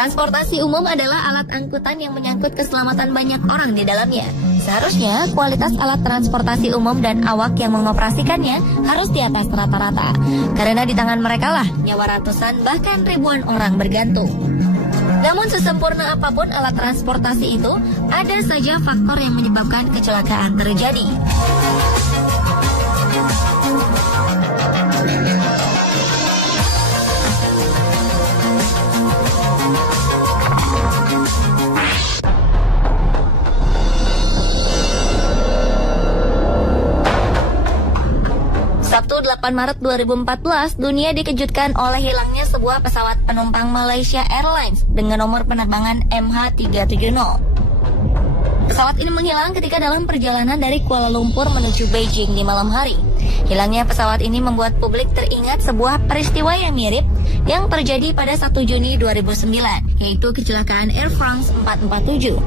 Transportasi umum adalah alat angkutan yang menyangkut keselamatan banyak orang di dalamnya. Seharusnya kualitas alat transportasi umum dan awak yang mengoperasikannya harus di atas rata-rata. Karena di tangan mereka lah nyawa ratusan bahkan ribuan orang bergantung. Namun sesempurna apapun alat transportasi itu, ada saja faktor yang menyebabkan kecelakaan terjadi. Sabtu 8 Maret 2014, dunia dikejutkan oleh hilangnya sebuah pesawat penumpang Malaysia Airlines dengan nomor penerbangan MH370. Pesawat ini menghilang ketika dalam perjalanan dari Kuala Lumpur menuju Beijing di malam hari. Hilangnya pesawat ini membuat publik teringat sebuah peristiwa yang mirip yang terjadi pada 1 Juni 2009, yaitu kecelakaan Air France 447.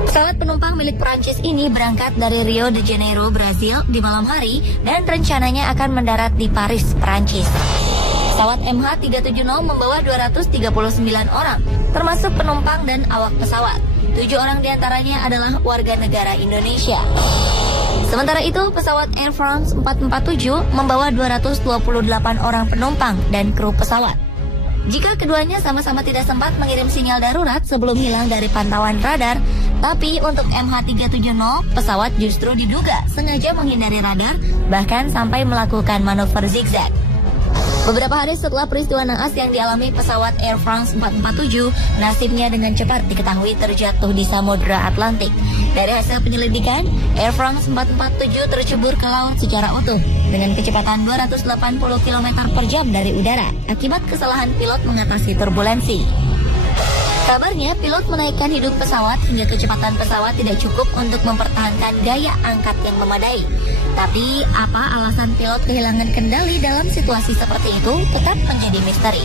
Pesawat penumpang milik Perancis ini berangkat dari Rio de Janeiro, Brazil di malam hari dan rencananya akan mendarat di Paris, Perancis. Pesawat MH370 membawa 239 orang, termasuk penumpang dan awak pesawat. 7 orang diantaranya adalah warga negara Indonesia. Sementara itu, pesawat Air France 447 membawa 228 orang penumpang dan kru pesawat. Jika keduanya sama-sama tidak sempat mengirim sinyal darurat sebelum hilang dari pantauan radar, tapi untuk MH370, pesawat justru diduga sengaja menghindari radar, bahkan sampai melakukan manuver zigzag. Beberapa hari setelah peristiwa naas yang dialami pesawat Air France 447, nasibnya dengan cepat diketahui terjatuh di Samudra Atlantik. Dari hasil penyelidikan, Air France 447 tercebur ke laut secara utuh dengan kecepatan 280 km per jam dari udara akibat kesalahan pilot mengatasi turbulensi. Kabarnya, pilot menaikkan hidung pesawat hingga kecepatan pesawat tidak cukup untuk mempertahankan gaya angkat yang memadai. Tapi, apa alasan pilot kehilangan kendali dalam situasi seperti itu tetap menjadi misteri.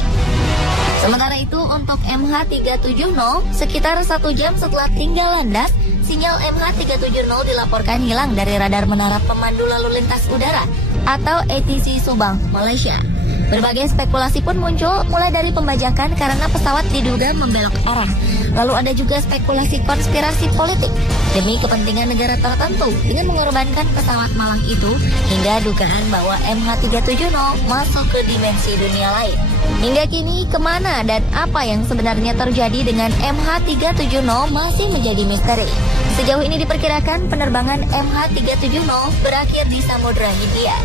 Sementara itu, untuk MH370, sekitar 1 jam setelah tinggal landas, sinyal MH370 dilaporkan hilang dari radar menara pemandu lalu lintas udara atau ATC Subang, Malaysia. Berbagai spekulasi pun muncul, mulai dari pembajakan karena pesawat diduga membelok arah. Lalu ada juga spekulasi konspirasi politik demi kepentingan negara tertentu dengan mengorbankan pesawat malang itu, hingga dugaan bahwa MH370 masuk ke dimensi dunia lain. Hingga kini, kemana dan apa yang sebenarnya terjadi dengan MH370 masih menjadi misteri. Sejauh ini diperkirakan penerbangan MH370 berakhir di Samudra Hindia.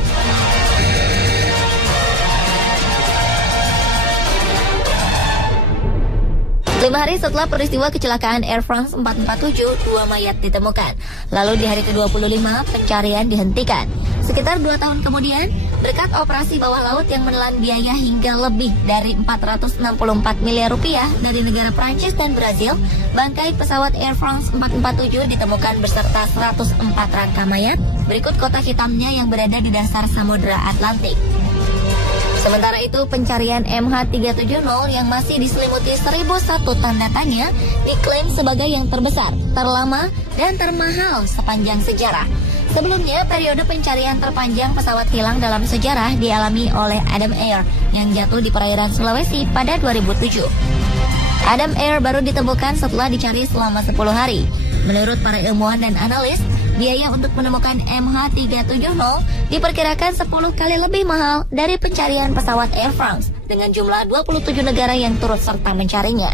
5 hari setelah peristiwa kecelakaan Air France 447, 2 mayat ditemukan. Lalu di hari ke-25, pencarian dihentikan. Sekitar 2 tahun kemudian, berkat operasi bawah laut yang menelan biaya hingga lebih dari 464 miliar rupiah dari negara Prancis dan Brazil, bangkai pesawat Air France 447 ditemukan beserta 104 rangka mayat, berikut kotak hitamnya yang berada di dasar Samudra Atlantik. Sementara itu, pencarian MH370 yang masih diselimuti 1001 tanda tanya diklaim sebagai yang terbesar, terlama, dan termahal sepanjang sejarah. Sebelumnya, periode pencarian terpanjang pesawat hilang dalam sejarah dialami oleh Adam Air yang jatuh di perairan Sulawesi pada 2007. Adam Air baru ditemukan setelah dicari selama 10 hari. Menurut para ilmuwan dan analis, biaya untuk menemukan MH370 diperkirakan 10 kali lebih mahal dari pencarian pesawat Air France dengan jumlah 27 negara yang turut serta mencarinya.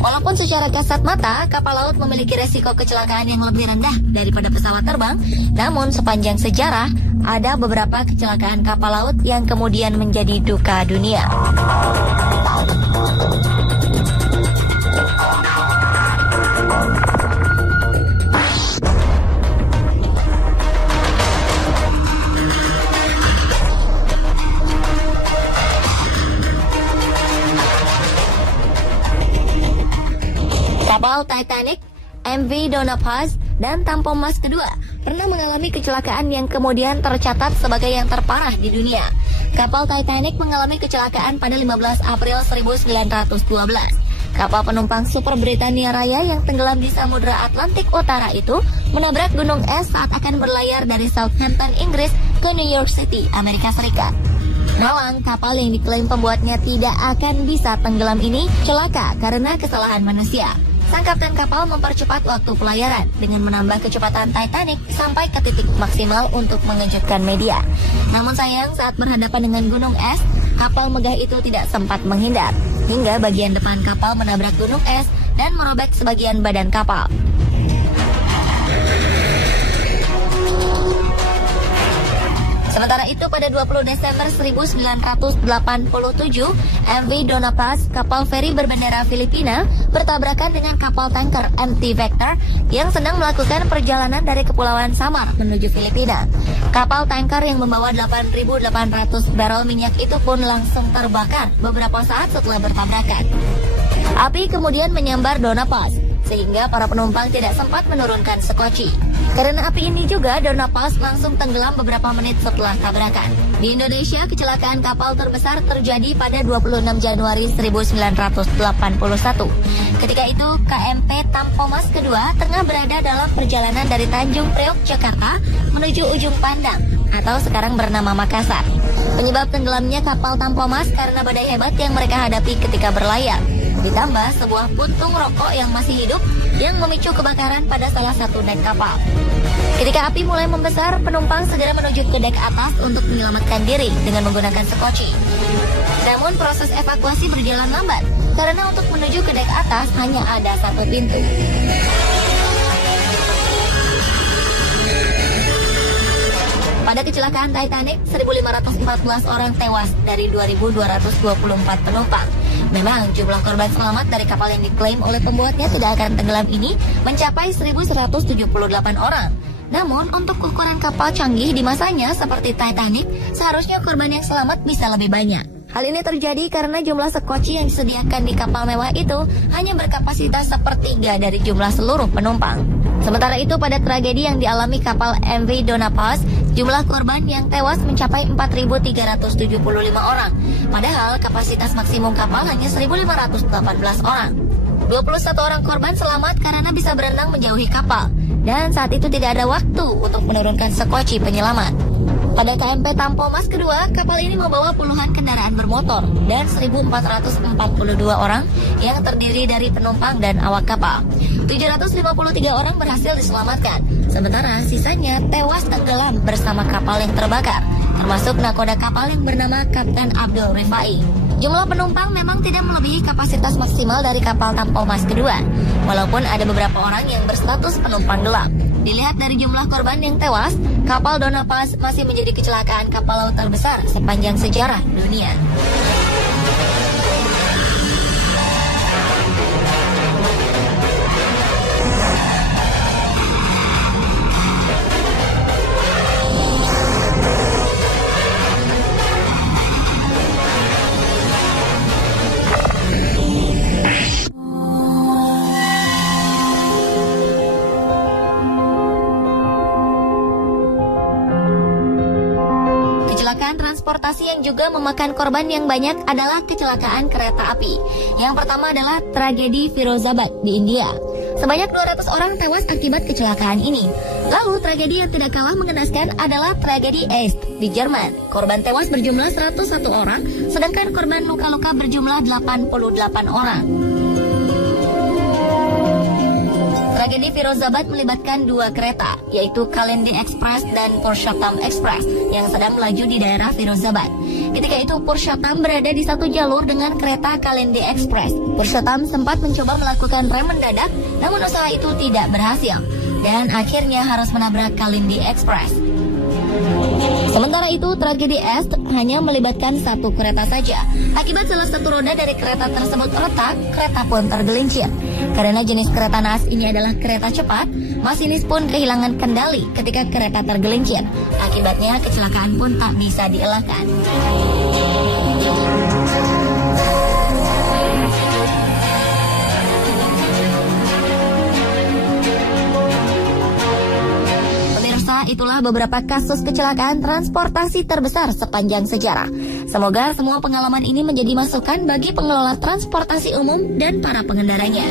Walaupun secara kasat mata, kapal laut memiliki resiko kecelakaan yang lebih rendah daripada pesawat terbang, namun sepanjang sejarah, ada beberapa kecelakaan kapal laut yang kemudian menjadi duka dunia. Kapal Titanic, MV Donna Paz, dan Tampo Mas kedua pernah mengalami kecelakaan yang kemudian tercatat sebagai yang terparah di dunia. Kapal Titanic mengalami kecelakaan pada 15 April 1912. Kapal penumpang Super Britannia Raya yang tenggelam di Samudra Atlantik Utara itu menabrak gunung es saat akan berlayar dari Southampton, Inggris ke New York City, Amerika Serikat. Malang, kapal yang diklaim pembuatnya tidak akan bisa tenggelam ini celaka karena kesalahan manusia. Sang kapten kapal mempercepat waktu pelayaran dengan menambah kecepatan Titanic sampai ke titik maksimal untuk mengejutkan media. Namun sayang, saat berhadapan dengan gunung es, kapal megah itu tidak sempat menghindar, hingga bagian depan kapal menabrak gunung es dan merobek sebagian badan kapal. Sementara itu pada 20 Desember 1987, MV Donna Paz, kapal feri berbendera Filipina, bertabrakan dengan kapal tanker MT Vector yang sedang melakukan perjalanan dari Kepulauan Samar menuju Filipina. Kapal tanker yang membawa 8.800 barrel minyak itu pun langsung terbakar beberapa saat setelah bertabrakan. Api kemudian menyambar Donna Paz, sehingga para penumpang tidak sempat menurunkan sekoci. Karena api ini juga, Donna Paz langsung tenggelam beberapa menit setelah tabrakan. Di Indonesia, kecelakaan kapal terbesar terjadi pada 26 Januari 1981. Ketika itu, KMP Tampomas kedua tengah berada dalam perjalanan dari Tanjung Priok, Jakarta menuju Ujung Pandang atau sekarang bernama Makassar. Penyebab tenggelamnya kapal Tampomas karena badai hebat yang mereka hadapi ketika berlayar. Ditambah sebuah puntung rokok yang masih hidup yang memicu kebakaran pada salah satu dek kapal. Ketika api mulai membesar, penumpang segera menuju ke dek atas untuk menyelamatkan diri dengan menggunakan sekoci. Namun proses evakuasi berjalan lambat karena untuk menuju ke dek atas hanya ada satu pintu. Pada kecelakaan Titanic, 1.514 orang tewas dari 2.224 penumpang. Memang jumlah korban selamat dari kapal yang diklaim oleh pembuatnya tidak akan tenggelam ini mencapai 1.178 orang. Namun untuk ukuran kapal canggih di masanya seperti Titanic, seharusnya korban yang selamat bisa lebih banyak. Hal ini terjadi karena jumlah sekoci yang disediakan di kapal mewah itu hanya berkapasitas sepertiga dari jumlah seluruh penumpang. Sementara itu pada tragedi yang dialami kapal MV Donna Paz, jumlah korban yang tewas mencapai 4.375 orang. Padahal kapasitas maksimum kapal hanya 1.518 orang. 21 orang korban selamat karena bisa berenang menjauhi kapal. Dan saat itu tidak ada waktu untuk menurunkan sekoci penyelamat. Pada KMP Tampomas kedua, kapal ini membawa puluhan kendaraan bermotor dan 1.442 orang yang terdiri dari penumpang dan awak kapal. 753 orang berhasil diselamatkan, sementara sisanya tewas tenggelam bersama kapal yang terbakar, termasuk nakoda kapal yang bernama Kapten Abdul Rifai. Jumlah penumpang memang tidak melebihi kapasitas maksimal dari kapal Tampomas kedua, walaupun ada beberapa orang yang berstatus penumpang gelap. Dilihat dari jumlah korban yang tewas, kapal Donna Paz masih menjadi kecelakaan kapal laut terbesar sepanjang sejarah dunia. Transportasi yang juga memakan korban yang banyak adalah kecelakaan kereta api. Yang pertama adalah tragedi Firozabad di India. Sebanyak 200 orang tewas akibat kecelakaan ini. Lalu tragedi yang tidak kalah mengenaskan adalah tragedi Est di Jerman. Korban tewas berjumlah 101 orang, sedangkan korban luka-luka berjumlah 88 orang. Tragedi Firozabad melibatkan dua kereta, yaitu Kalindi Express dan Purushottam Express yang sedang melaju di daerah Firozabad. Ketika itu Purushottam berada di satu jalur dengan kereta Kalindi Express. Purushottam sempat mencoba melakukan rem mendadak, namun usaha itu tidak berhasil dan akhirnya harus menabrak Kalindi Express. Sementara itu, tragedi Est hanya melibatkan satu kereta saja. Akibat salah satu roda dari kereta tersebut retak, kereta pun tergelincir. Karena jenis kereta naas ini adalah kereta cepat, masinis pun kehilangan kendali ketika kereta tergelincir. Akibatnya, kecelakaan pun tak bisa dielakkan. Itulah adalah beberapa kasus kecelakaan transportasi terbesar sepanjang sejarah. Semoga semua pengalaman ini menjadi masukan bagi pengelola transportasi umum dan para pengendaranya.